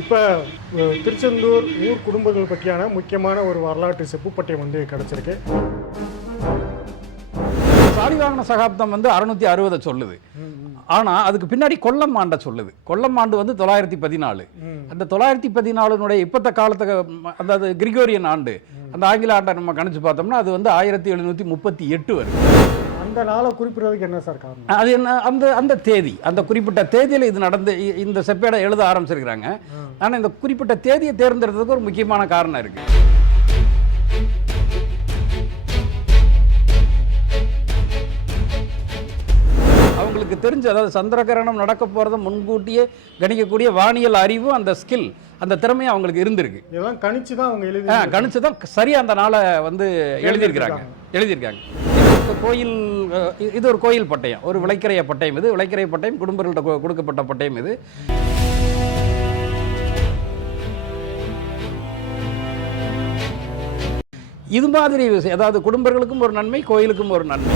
இப்போ திருச்செந்தூர் ஊர் குடும்பங்கள் பற்றியான முக்கியமான ஒரு வரலாற்று செப்புப்பட்டயம் வந்து கிடச்சிருக்கு. சாலிவாகன சகாப்தம் 660 சொல்லுது. ஆனால் அதுக்கு பின்னாடி கொல்லம் ஆண்டை சொல்லுது. கொல்லம் ஆண்டு 914. அந்த 914 இப்பத்த காலத்துக்கு அதாவது கிரிகோரியன் ஆண்டு, அந்த ஆங்கில ஆண்டை நம்ம கணிச்சு பார்த்தோம்னா அது 1738 வருது. அந்த நாளை குறிப்பிடுறதுக்கு என்ன சார் காரணம்? அது என்ன, அந்த தேதி, அந்த குறிப்பிட்ட தேதியில் இது நடந்து இந்த செப்பேடை எழுத ஆரம்பிச்சிருக்கிறாங்க. ஆனால் இந்த குறிப்பிட்ட தேதியை தேர்ந்தெடுத்ததுக்கு ஒரு முக்கியமான காரணம் இருக்கு. அவங்களுக்கு தெரிஞ்ச, அதாவது சந்திரகிரகணம் நடக்க போகிறத முன்கூட்டியே கணிக்கக்கூடிய வானியல் அறிவு, அந்த ஸ்கில், அந்த திறமையும் அவங்களுக்கு இருந்திருக்கு. இதெல்லாம் கணிச்சு தான் அவங்க கணிச்சு தான் சரியாக அந்த நாளை எழுதியிருக்கிறாங்க. கோயில், இது ஒரு கோயில் பட்டயம், ஒரு விளைக்கரைய பட்டயம். இது விளைக்கரைய பட்டயம் குடும்பங்கள்ட்ட கொடுக்கப்பட்ட பட்டயம். இது இது மாதிரி விஷயம், அதாவது குடும்பங்களுக்கும் ஒரு நன்மை, கோயிலுக்கும் ஒரு நன்மை.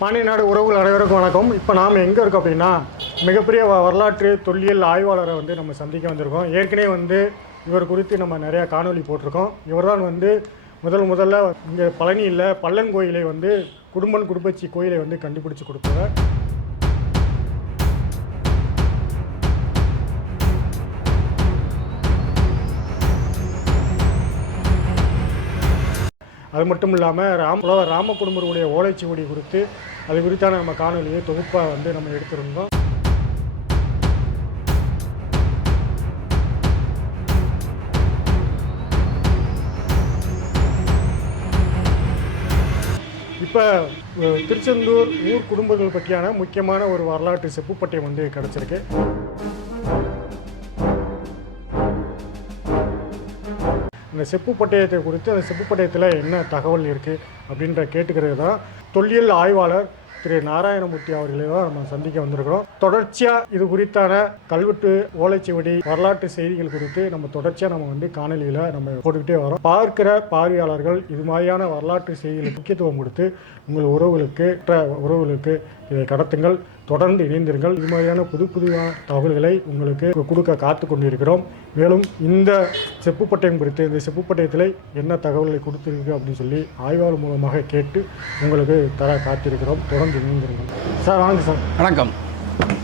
பாண்டிய நாடு உறவுகள் அனைவருக்கும் வணக்கம். இப்போ நாம் எங்கே இருக்கோம் அப்படின்னா, மிகப்பெரிய வரலாற்று தொல்லியல் ஆய்வாளரை நம்ம சந்திக்க வந்திருக்கோம். ஏற்கனவே இவர் குறித்து நம்ம நிறையா காணொலி போட்டிருக்கோம். இவர் தான் முதல்ல இங்கே பழனியில் பல்லன் கோயிலை குடும்பன் குடும்பச்சி கோயிலை கண்டுபிடிச்சி கொடுத்தவர். அது மட்டும் இல்லாமல் புலவர் ராமகுடும்பருடைய ஓலைச்சுவடி குறித்து அது குறித்தான நம்ம காணொலியை தொகுப்பாக வந்து நம்ம எடுத்திருந்தோம். இப்போ திருச்செந்தூர் ஊர் குடும்பங்கள் பற்றியான முக்கியமான ஒரு வரலாற்று செப்புப்பட்டயம் வந்து கிடச்சிருக்கு. அந்த செப்புப்பட்டயத்தை குறித்து அந்த செப்புப்பட்டயத்தில் என்ன தகவல் இருக்குது அப்படின்ற கேட்டுக்கிறது தான் தொல்லியல் ஆய்வாளர் திரு நாராயணமூர்த்தி அவர்களை தான் நம்ம சந்திக்க வந்திருக்கிறோம். தொடர்ச்சியாக இது குறித்தான கல்வெட்டு ஓலைச்சுவடி வரலாற்று செய்திகள் குறித்து நம்ம தொடர்ச்சியாக நம்ம வந்து காணொலியில் நம்ம போட்டுக்கிட்டே வரோம். பார்க்கிற பார்வையாளர்கள் இது மாதிரியான வரலாற்று செய்திகளுக்கு முக்கியத்துவம் கொடுத்து உங்கள் உறவுகளுக்கு இதை கடத்துங்கள். தொடர்ந்து இணைந்திருங்கள். இது மாதிரியான புது தகவல்களை உங்களுக்கு கொடுக்க காத்து கொண்டிருக்கிறோம். மேலும் இந்த செப்புப்பட்டயம் குறித்து இந்த செப்புப்பட்டயத்தில் என்ன தகவல்களை கொடுத்துருக்கு அப்படின்னு சொல்லி ஆய்வாளர் மூலமாக கேட்டு உங்களுக்கு தர காத்திருக்கிறோம். தொடர்ந்து இணைந்திருங்கள். சார் வாங்க சார். வணக்கம்.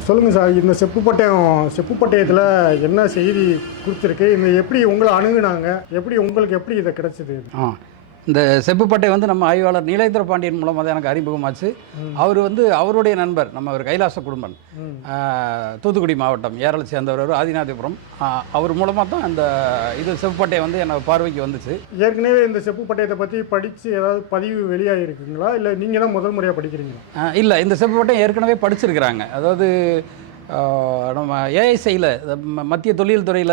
சொல்லுங்கள் சார், இந்த செப்புப்பட்டயத்தில் என்ன செய்தி கொடுத்துருக்கு, இந்த எப்படி உங்களை அணுகுனாங்க, உங்களுக்கு எப்படி இதை கிடைச்சிது? இந்த செப்புப்பட்டை நம்ம ஆய்வாளர் நீலேந்திர பாண்டியன் மூலமாக தான் எனக்கு அறிமுகமாச்சு. அவர் அவருடைய நண்பர், நம்ம ஒரு கைலாச குடும்பன், தூத்துக்குடி மாவட்டம் ஏரலை சேர்ந்தவர், ஆதிநாதபுரம். அவர் மூலமாக தான் அந்த செப்புப்பட்டை எனக்கு பார்வைக்கு வந்துச்சு. ஏற்கனவே இந்த செப்புப்பட்டயத்தை பற்றி படித்து ஏதாவது பதிவு வெளியாகிருக்குங்களா, இல்லை நீங்கள் தான் முதல் முறையாக படிக்கிறீங்களா? இல்லை, இந்த செப்புப்பட்டை ஏற்கனவே படிச்சிருக்கிறாங்க. அதாவது நம்ம ஏஐசியில் மத்திய தொழில் துறையில்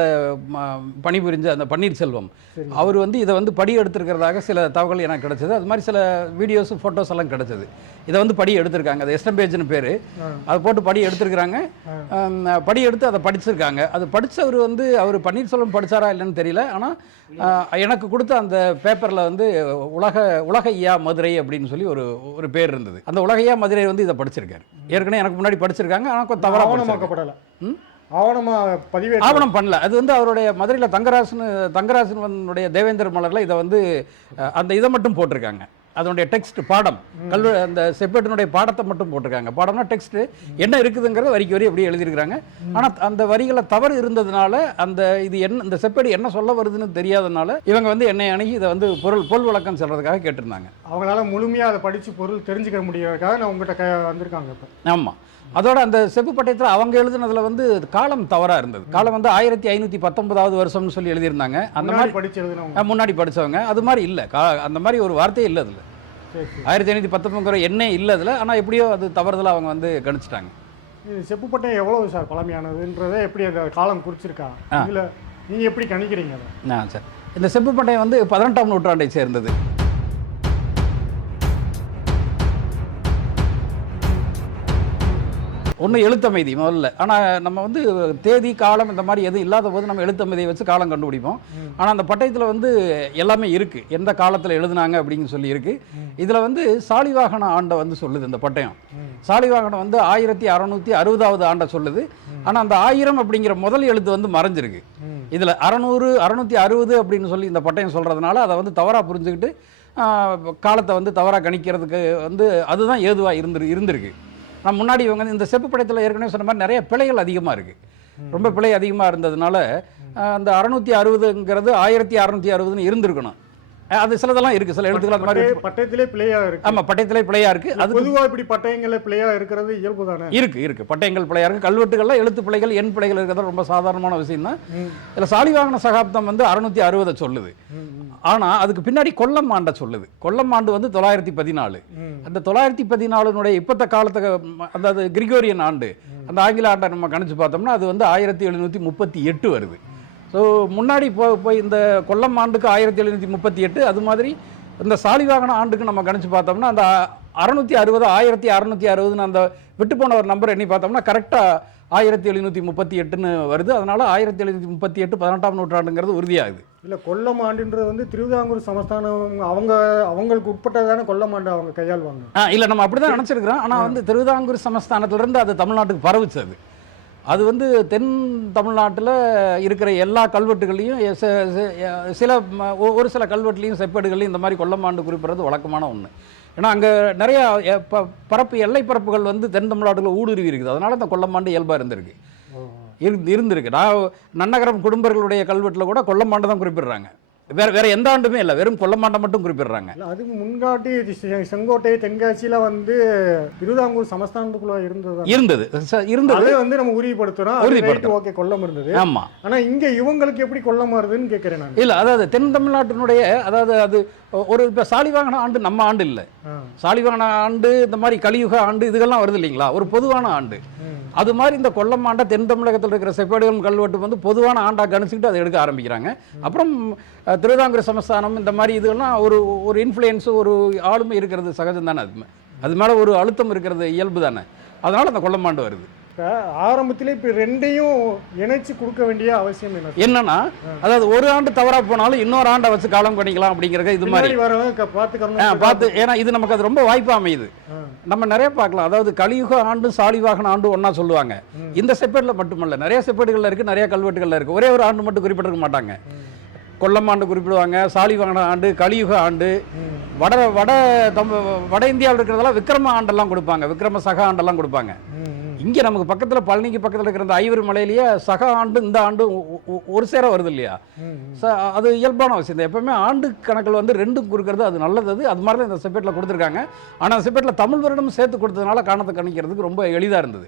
பணிபுரிஞ்ச அந்த பன்னீர்செல்வம் அவர் இதை படி எடுத்திருக்கிறதாக சில தகவல் எனக்கு கிடைச்சது. அது மாதிரி சில வீடியோஸு ஃபோட்டோஸ் எல்லாம் கிடைச்சது. இதை படி எடுத்திருக்காங்க. அது எஸ்டம்பேஜ்னு பேர். அதை போட்டு படி எடுத்திருக்கிறாங்க. படி எடுத்து அதை படிச்சிருக்காங்க. அது படித்தவர் அவர் பன்னீர்செல்வம் படித்தாரா இல்லைன்னு தெரியல. ஆனால் எனக்கு கொடுத்த அந்த பேப்பரில் உலகையா மதுரை அப்படின்னு சொல்லி ஒரு பேர் இருந்தது. அந்த உலகையா மதுரை இதை படிச்சிருக்காரு. ஏற்கனவே எனக்கு முன்னாடி படிச்சிருக்காங்க. ஆனால் தவறாக ஆவணம் பண்ணல. அது அவருடைய மதுரையில் தங்கராசனுடைய தேவேந்திர மலரில் இதை மட்டும் போட்டிருக்காங்க. அதனுடைய டெக்ஸ்ட் பாடம் அந்த செப்பேட்டினுடைய பாடத்தை மட்டும் போட்டிருக்காங்க. பாடம்னா டெக்ஸ்ட் என்ன இருக்குதுங்கிறத வரி எப்படி எழுதியிருக்கிறாங்க. ஆனால் அந்த வரிகளை தவறு இருந்ததுனால இந்த செப்பேடு என்ன சொல்ல வருதுன்னு தெரியாதனால இவங்க என்னை அணுகி இதை பொருள் விளக்கம் சொல்றதுக்காக கேட்டிருந்தாங்க. அவங்களால முழுமையாக அதை படித்து பொருள் தெரிஞ்சுக்க முடியாததுக்காக நான் உங்கள்கிட்ட வந்திருக்காங்க. ஆமாம். அதோட அந்த செப்புப்பட்டயத்தில் அவங்க எழுதுனதில் காலம் தவறாக இருந்தது. காலம் 1519 வருஷம்னு சொல்லி எழுதியிருந்தாங்க. அந்த மாதிரி முன்னாடி படித்தவங்க அது மாதிரி இல்லை. அந்த மாதிரி ஒரு வார்த்தையே இல்லை அதில். 1519 எண்ணே இல்லை அதில். ஆனால் எப்படியோ அது தவறுதலாக அவங்க கணிச்சிட்டாங்க. செப்புப்பட்டயம் எவ்வளவு சார் பழமையானதுன்றதை எப்படி அந்த காலம் குறிச்சிருக்கா, இல்லை நீங்கள் எப்படி கணிக்கிறீங்க? சார், இந்த செப்புப்பட்டயம் 18ஆம் நூற்றாண்டை சேர்ந்தது. ஒன்று எழுத்தமைதி முதல்ல. ஆனால் நம்ம தேதி காலம் இந்த மாதிரி எதுவும் இல்லாத போது நம்ம எழுத்தமைதியை வச்சு காலம் கண்டுபிடிப்போம். ஆனால் அந்த பட்டயத்தில் எல்லாமே இருக்குது. எந்த காலத்தில் எழுதுனாங்க அப்படின்னு சொல்லி இருக்குது. இதில் சாலிவாகன ஆண்டை சொல்லுது இந்த பட்டயம். சாலிவாகனம் 1660 ஆண்டை சொல்லுது. ஆனால் அந்த 1000 அப்படிங்கிற முதல் எழுத்து மறைஞ்சிருக்கு. இதில் 600 660 அப்படின்னு சொல்லி இந்த பட்டயம் சொல்கிறதுனால அதை தவறாக புரிஞ்சுக்கிட்டு காலத்தை தவறாக கணிக்கிறதுக்கு அதுதான் ஏதுவாக இருந்திருக்கு. நான் முன்னாடி இவங்க இந்த செப்புப்பட்டயத்தில் ஏற்கனவே சொன்ன மாதிரி நிறைய பிழைகள் அதிகமாக இருக்குது. ரொம்ப பிழை அதிகமாக இருந்ததுனால அந்த 660ங்கிறது 1660ன்னு இருந்திருக்கணும். அது சிலதெல்லாம் இருக்குது. சில எழுத்துக்கள் அந்த மாதிரி பட்டயத்திலே பிழையாக இருக்குது. ஆமாம், பட்டயத்திலே பிழையாக இருக்குது. அது பொதுவாக இப்படி பட்டயங்களில் பிழையாக இருக்கிறது இயல்பு தானே? இருக்குது. பட்டயங்கள் பிழையாக இருக்குது. கல்வெட்டுகளில் எழுத்து பிழைகள் எண் பிழைகள் இருக்கிறது ரொம்ப சாதாரணமான விஷயம் தான். இதில் சாலிவாகன சகாப்தம் 660 சொல்லுது. ஆனால் அதுக்கு பின்னாடி கொல்லம் ஆண்டை சொல்லுது. கொல்லம் ஆண்டு 914. அந்த 914 இப்பத்த காலத்துக்கு அதாவது கிரிகோரியன் ஆண்டு, அந்த ஆங்கில ஆண்டை நம்ம கணிச்சு பார்த்தோம்னா அது 1738 வருது. ஸோ முன்னாடி போய் இந்த கொல்லம் ஆண்டுக்கு 1738, அது மாதிரி இந்த சாலிவாகன ஆண்டுக்கு நம்ம கணிச்சு பார்த்தோம்னா அந்த 660 1660ன்னு அந்த விட்டு போன ஒரு நம்பர் எண்ணி பார்த்தோம்னா கரெக்டாக 1738ன்னு வருது. அதனால 1738 18ஆம் நூற்றாண்டுங்கிறது உறுதியாகுது. இல்லை, கொல்லம் ஆண்டுன்றது திருவிதாங்கூர் சமஸ்தானம் அவங்களுக்கு உட்பட்டதான கொல்லம் ஆண்டு அவங்க கையாள்வாங்க. இல்லை, நம்ம அப்படி தான் நினச்சிருக்கிறோம். ஆனால் திருவிதாங்கூர் சமஸ்தானத்திலிருந்து அது தமிழ்நாட்டுக்கு பரவுச்சு. அது தென் தமிழ்நாட்டில் இருக்கிற எல்லா கல்வெட்டுகளையும் ஒரு சில கல்வெட்டுலையும் செப்பேடுகளையும் இந்த மாதிரி கொல்லம் ஆண்டு குறிப்பிடுறது வழக்கமான ஒன்று. ஏன்னா அங்கே நிறையா எல்லை பரப்புகள் தென் தமிழ்நாட்டில் ஊடுருவி இருக்குது. அதனால இந்த கொல்லம் ஆண்டு இயல்பாக இருந்திருக்கு. நான் நன்னகரம் குடும்பர்களுடைய கல்வெட்டில் கூட கொல்லம் ஆண்டு தான் குறிப்பிடுறாங்க. வேற எந்த ஆண்டுமே இல்லை, வெறும் கொல்லமாண்டை மட்டும் குறிப்பிடுறாங்க. இல்ல, அதுக்கு முன்காட்டி செங்கோட்டை தென்காசியில வந்து திருவிதாங்கூர் சமஸ்தானத்துக்குள்ள இருந்தது. அதே வந்து நம்ம உறுதிப்படுத்துறோம். ஓகே, கொல்லம் இருந்தது. ஆமா. ஆனா இங்க இவங்களுக்கு எப்படி கொல்லம் வருதுன்னு கேட்கிறேன் நான். இல்ல, அதாவது தென் தமிழ்நாட்டினுடைய, அதாவது அது ஒரு இப்ப சாலிவாகன ஆண்டு நம்ம ஆண்டு இல்ல. சாலிவாகன ஆண்டு, இந்த மாதிரி கலியுக ஆண்டு, இதுகெல்லாம் வருது இல்லைங்களா, ஒரு பொதுவான ஆண்டு. அது மாதிரி இந்த கொல்லம் ஆண்டை தென் தமிழகத்தில் இருக்கிற செப்பேடுகள் கல்வெட்டு வந்து பொதுவான ஆண்டா கணிச்சுக்கிட்டு அதை எடுக்க ஆரம்பிக்கிறாங்க. அப்புறம் திருவிதாங்கூர் சமஸ்தானம், இந்த மாதிரி இதெல்லாம் ஒரு இன்ஃப்ளூயன்ஸு, ஒரு ஆளுமை இருக்கிறது சகஜம் தானே. அது மேலே ஒரு அழுத்தம் இருக்கிறது இயல்பு தானே. அதனால அந்த கொல்லம் ஆண்டு வருது. ஆரம்பத்திலே இப்ப ரெண்டையும் இணைச்சு கொடுக்க வேண்டிய அவசியம் என்னன்னா, அதாவது ஒரு ஆண்டு தவறா போனாலும் இன்னொரு ஆண்டை வச்சு காலம் பண்ணிக்கலாம் அப்படிங்கிறது. இது மாதிரி பார்த்து, ஏன்னா இது நமக்கு அது ரொம்ப வாய்ப்பா அமையுது. நம்ம நிறைய பார்க்கலாம். அதாவது கலியுக ஆண்டு சாலிவாகன ஆண்டு ஒன்னா சொல்லுவாங்க. இந்த செப்பேட்ல மட்டுமல்ல, நிறைய செப்பேடுகள்ல இருக்கு, நிறைய கல்வெட்டுகள்ல இருக்கு. ஒரே ஒரு ஆண்டு மட்டும் குறிப்பிட்டிருக்க மாட்டாங்க. கொல்லம் ஆண்டு குறிப்பிடுவாங்க, சாலிவாகன ஆண்டு, கலியுக ஆண்டு. வட இந்தியாவில் இருக்கிறதெல்லாம் விக்ரம ஆண்டெல்லாம் கொடுப்பாங்க, விக்ரம சக ஆண்டெல்லாம் கொடுப்பாங்க. இங்கே நமக்கு பக்கத்தில், பழனிக்கு பக்கத்தில் இருக்கிற அந்த ஐவரி மலையிலேயே சக ஆண்டு இந்த ஆண்டு ஒரு சேர வருது இல்லையா. அது இயல்பான அவசியம். எப்பவுமே ஆண்டு கணக்கில் வந்து ரெண்டும் கொடுக்கறது அது நல்லது. அது மாதிரி தான் இந்த செப்பேட்டில் கொடுத்துருக்காங்க. ஆனால் செப்பேட்டில் தமிழ் வருடம் சேர்த்து கொடுத்ததுனால காரணத்தை கணிக்கிறதுக்கு ரொம்ப எளிதாக இருந்தது.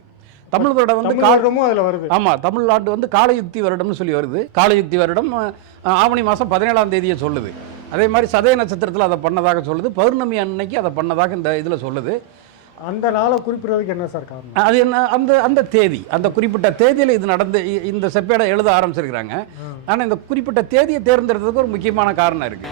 தமிழ் வருடம் வந்து காலமும் அதில் வருது. ஆமாம், தமிழ்நாட்டு வந்து காலயுக்தி வருடம்னு சொல்லி வருது. காலயுக்தி வருடம் ஆவணி மாதம் 17ஆம் தேதியை சொல்லுது. அதே மாதிரி சதய நட்சத்திரத்தில் அதை பண்ணதாக சொல்லுது. பௌர்ணமி அன்னைக்கு அதை பண்ணதாக இந்த இதில் சொல்லுது. அந்த நாளை குறிப்பிடுறதுக்கு என்ன சார் காரணம்? அது என்ன, அந்த தேதி, அந்த குறிப்பிட்ட தேதியில் இது நடந்து இந்த செப்பேடை எழுத ஆரம்பிச்சிருக்கிறாங்க. ஆனால் இந்த குறிப்பிட்ட தேதியை தேர்ந்தெடுத்ததுக்கு ஒரு முக்கியமான காரணம் இருக்கு.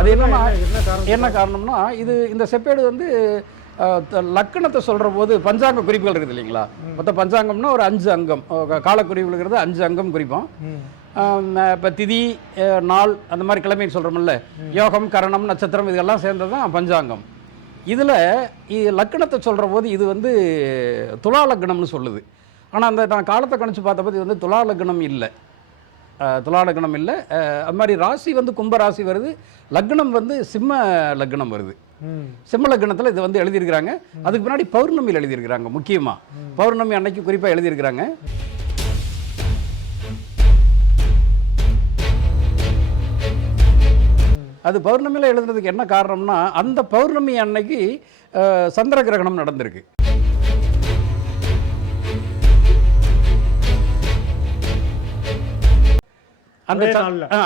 அது என்ன காரணம்னா, இந்த செப்பேடு வந்து லக்கணத்தை சொல்கிற போது பஞ்சாங்க குறிப்புகள் இருக்குது இல்லைங்களா. மொத்த பஞ்சாங்கம்னா ஒரு 5 அங்கம், காலக்குறிப்புகள் 5 அங்கம் குறிப்போம். இப்போ திதி, நாள், அந்த மாதிரி கிழமைன்னு சொல்கிறோம்ல, யோகம், கரணம், நட்சத்திரம், இதெல்லாம் சேர்ந்தது தான் பஞ்சாங்கம். இதில் லக்கணத்தை சொல்கிற போது இது வந்து துலா லக்னம்னு சொல்லுது. ஆனால் நான் காலத்தை கணிச்சு பார்த்தபோது இது வந்து துலா லக்னம் இல்லை. துலா லக்னம் இல்லை. அது மாதிரி ராசி வந்து கும்ப ராசி வருது, லக்னம் வந்து சிம்ம லக்னம் வருது. சிம்ம லக்னத்தில் இது வந்து எழுதியிருக்கிறாங்க. அதுக்கு பின்னாடி பௌர்ணமியில் எழுதியிருக்கிறாங்க. முக்கியமாக பௌர்ணமி அன்னைக்கு குறிப்பாக எழுதியிருக்கிறாங்க. அது பௌர்ணமியில் எழுதுறதுக்கு என்ன காரணம்னா, அந்த பௌர்ணமி அன்னைக்கு சந்திர கிரகணம் நடந்திருக்கு.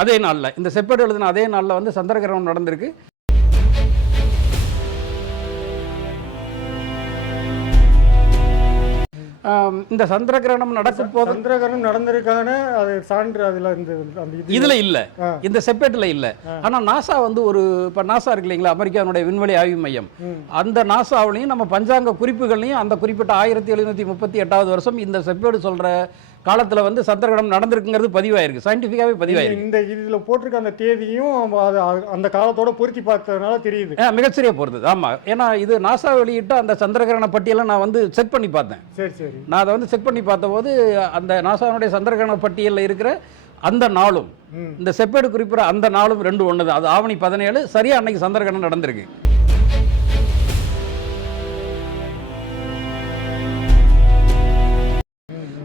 அதே நாளில் இந்த செப்பேடு எழுதின அதே நாளில் வந்து சந்திர கிரகணம் நடந்திருக்கு. இந்த சந்திர கிரகணம் நடக்கும் போது சந்திர கிரகணம் நடந்திருக்கான அது சான்று அதில் இதுல இல்ல, இந்த செப்பேட்டில் இல்ல. ஆனா நாசா வந்து இப்ப நாசா இருக்கு இல்லைங்களா, அமெரிக்காவுடைய விண்வெளி ஆய்வு மையம், அந்த நாசாவிலையும் நம்ம பஞ்சாங்க குறிப்புகள்லையும் அந்த குறிப்பிட்ட 1738வது வருஷம் இந்த செப்பேடு சொல்ற காலத்துல வந்து சந்திர கிரகணம் நடந்திருக்குங்கிறது பதிவாயிருக்கு, சயின்டிஃபிக்காவே பதிவாயிருக்கு. இந்த இதுல போட்டிருக்க அந்த தேதியும் அந்த காலத்தோட பொருத்தி பார்த்ததுனால தெரியுது. மிகச்சிறிய பொறுத்து. ஆமா, ஏன்னா இது நாசா வெளியிட்ட அந்த சந்திர கிரகண பட்டியலை நான் வந்து செக் பண்ணி பார்த்தேன். சரி, நான் அதை வந்து செக் பண்ணி பார்த்தபோது அந்த நாசாவுடைய சந்திர கிரகண பட்டியலில் இருக்கிற அந்த நாளும் இந்த செப்பேடு குறிப்பிட அந்த நாளும் ரெண்டு ஒன்று தான். அது ஆவணி 17 சரியா அன்னைக்கு சந்திர கிரகணம் நடந்திருக்கு.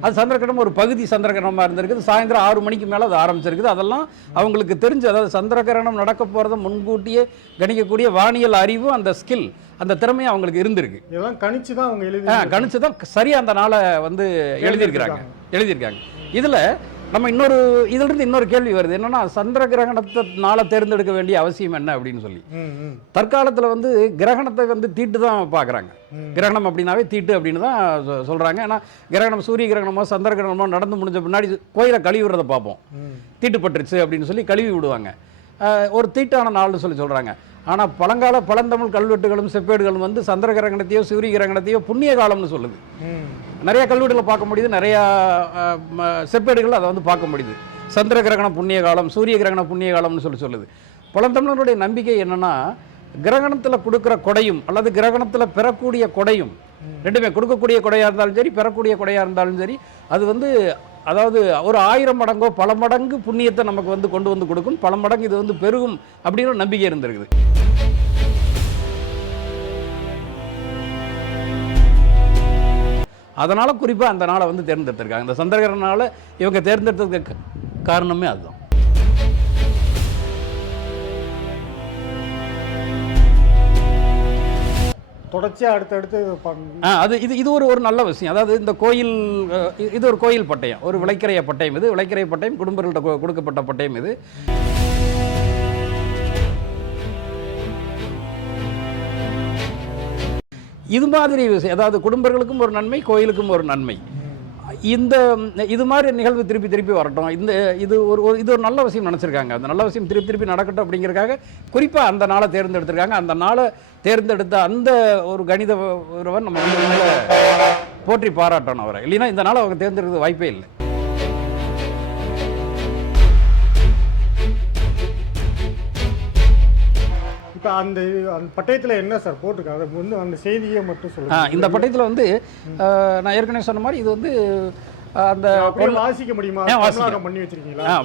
அது சந்திரகிரகணம் ஒரு பகுதி சந்திரகிரகணமாக இருந்திருக்குது. சாயந்தரம் 6 மணிக்கு மேலே அது ஆரம்பிச்சிருக்குது. அதெல்லாம் அவங்களுக்கு தெரிஞ்சு, அதாவது சந்திரகிரகணம் நடக்க போகிறத முன்கூட்டியே கணிக்கக்கூடிய வானியல் அறிவு, அந்த ஸ்கில், அந்த திறமையும் அவங்களுக்கு இருந்திருக்கு. இதெல்லாம் கணிச்சு தான் அவங்க கணிச்சு தான் சரியாக அந்த நாளை வந்து எழுதியிருக்காங்க. இதில் நம்ம இதிலிருந்து இன்னொரு கேள்வி வருது. என்னன்னா, சந்திர கிரகணத்தை நாளை தேர்ந்தெடுக்க வேண்டிய அவசியம் என்ன அப்படின்னு சொல்லி. தற்காலத்தில் வந்து கிரகணத்தை வந்து தீட்டு தான் பார்க்குறாங்க. கிரகணம் அப்படின்னாவே தீட்டு அப்படின்னு தான் சொல்கிறாங்க. ஏன்னா கிரகணம் சூரிய கிரகணமோ சந்திர கிரகணமோ நடந்து முடிஞ்ச பின்னாடி கோயிலை கழுவி விடுறதை பார்ப்போம். தீட்டுப்பட்டுருச்சு அப்படின்னு சொல்லி கழுவி விடுவாங்க. ஒரு தீட்டான நாள்னு சொல்கிறாங்க. ஆனால் பழங்கால பழந்தமிழ் கல்வெட்டுகளும் செப்பேடுகளும் வந்து சந்திர கிரகணத்தையோ சூரிய கிரகணத்தையோ புண்ணிய காலம்னு சொல்லுது. நிறைய கல்வெட்டுகளை பார்க்க முடியுது, நிறையா செப்பேடுகள் அதை வந்து பார்க்க முடியுது. சந்திர கிரகணம் புண்ணிய காலம், சூரிய கிரகணம் புண்ணிய காலம்னு சொல்லுது. பழந்தமிழருடைய நம்பிக்கை என்னன்னா, கிரகணத்தில் கொடுக்குற கொடையும் அல்லது கிரகணத்தில் பெறக்கூடிய கொடையும் ரெண்டுமே, கொடுக்கக்கூடிய கொடையாக இருந்தாலும் சரி பெறக்கூடிய கொடையாக இருந்தாலும் சரி, அது வந்து அதாவது ஒரு 1000 மடங்கோ பல மடங்கு புண்ணியத்தை நமக்கு வந்து கொண்டு வந்து கொடுக்கும், பல மடங்கு இது வந்து பெருகும் அப்படின்னு ஒரு நம்பிக்கை இருந்திருக்குது. அதனால் குறிப்பாக அந்த நாளை வந்து தேர்ந்தெடுத்திருக்காங்க. இந்த சந்திரகிரகண இவங்க தேர்ந்தெடுத்ததுக்கு காரணமே அதுதான். தொடர்ச்சியாக அடுத்தடுத்து அது இது ஒரு நல்ல விஷயம். அதாவது இந்த கோயில் இது ஒரு கோயில் பட்டயம், ஒரு விளைக்கரைய பட்டயம். இது விளைக்கரைய பட்டயம் குடும்பங்கள்ட்ட கொடுக்கப்பட்ட பட்டயம். இது இது மாதிரி விஷயம், அதாவது குடும்பங்களுக்கும் ஒரு நன்மை, கோயிலுக்கும் ஒரு நன்மை. இது மாதிரி நிகழ்வு திருப்பி வரட்டும். இது ஒரு நல்ல விஷயம் நினச்சிருக்காங்க. அந்த நல்ல விஷயம் திருப்பி நடக்கட்டும் அப்படிங்கிறதுக்காக குறிப்பாக அந்த நாளை தேர்ந்தெடுத்திருக்காங்க. அந்த நாளை தேர்ந்தெடுத்த அந்த ஒரு கணித ஒருவன் நம்ம வந்து போற்றி பாராட்டணும் அவரை. இல்லைன்னா இந்த நாளை அவங்க தேர்ந்தெடுக்கிறது வாய்ப்பே இல்லை. இப்போ அந்த பட்டயத்தில் என்ன சார் போட்டிருக்காங்க? அது வந்து அந்த செய்தியை மட்டும் சொல்லுங்கள். இந்த பட்டயத்தில் வந்து நான் ஏற்கனவே சொன்ன மாதிரி இது வந்து அந்த வாசிக்க முடியுமா? பண்ணி வச்சிருக்கீங்களா?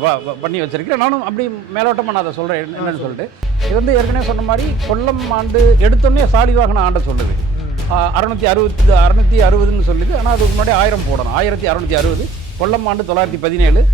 பண்ணி வச்சிருக்கேன். நானும் அப்படி மேலோட்டமாக நான் அதை சொல்கிறேன் என்னன்னு சொல்லிட்டு. இது வந்து ஏற்கனவே சொன்ன மாதிரி கொல்லம் ஆண்டு எடுத்தோடனே சாலிவாகன ஆண்டை சொல்லுது. 660ன்னு சொல்லுது. ஆனால் அதுக்கு முன்னாடி 1000 போடணும். 1660. கொல்லம் ஆண்டு 917.